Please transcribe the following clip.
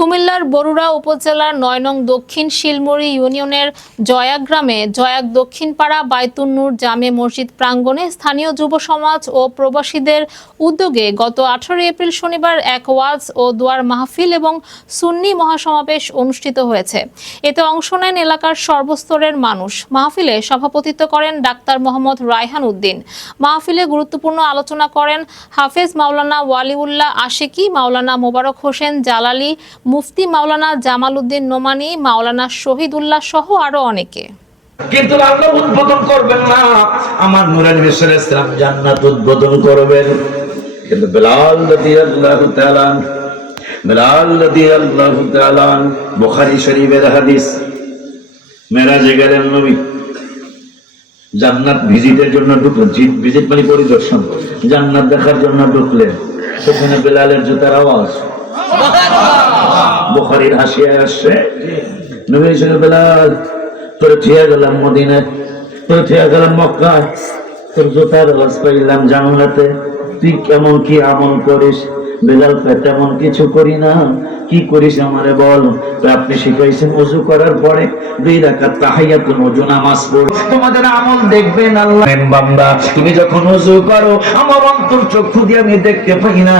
কুমিল্লার বরুড়া উপজেলার ৯ নং দক্ষিণ শিলমরি ইউনিয়নের জয়াক গ্রামে জয়াক দক্ষিণপাড়া বায়তুন্নুর জামে মসজিদ প্রাঙ্গণে স্থানীয় যুব সমাজ ও প্রবাসীদের উদ্যোগে গত ১৮ এপ্রিল শনিবার এক ওয়াজ ও দোয়ার মাহফিল এবং সুন্নি মহাসমাবেশ অনুষ্ঠিত হয়েছে। এতে অংশ নেন এলাকার সর্বস্তরের মানুষ। মাহফিলে সভাপতিত্ব করেন ডাক্তার মোহাম্মদ রায়হান উদ্দিন। মাহফিলে গুরুত্বপূর্ণ আলোচনা করেন হাফেজ মাওলানা ওয়ালিউল্লাহ আশিকি, মাওলানা মোবারক হোসেন জালালি, মুফতি মাওলানা জামাল উদ্দিন নোমানি, মাওলানা শহীদুল্লাহ সহ আরো অনেকে। কিন্তু আল্লাহ উদ্বোধন করবেন না, আমার নূরানী রাসূল ইসলাম জান্নাত উদ্বোধন করবেন। কিন্তু বেলাল রাদিয়াল্লাহু তাআলা বুখারী শরীফের হাদিস, মেরাজে গেলেন নবী, জান্নাত ভিজিটের জন্য ঢুকলেন। ভিজিট মানে পরিদর্শন, জান্নাত দেখার জন্য ঢুকলেন। সেখানে বেলালের জুতার আওয়াজ, বুখারীর হাসিয়ায় আসছে, নবী বলেন, বেলাল তোরে থিয়া গেলাম মদিনায়, তোরে থিয়া গেলাম মক্কায়, তোর জুতার আওয়াজ পাইলাম জান্নাতে, তুই কেমন কি আমল করিস? বেলাল তেমন কিছু করি না। কি করিস আমারে বল? আপনি শিখাইছেন ওযু করার পরে 2 রাকাত তাহিয়াতুল ওযু নামাজ পড়। তোমাদের আমল দেখবেন আল্লাহ। বান্দা তুমি যখন ওযু করো আমার অন্তর চক্ষু দিয়ে আমি দেখতে পাই না।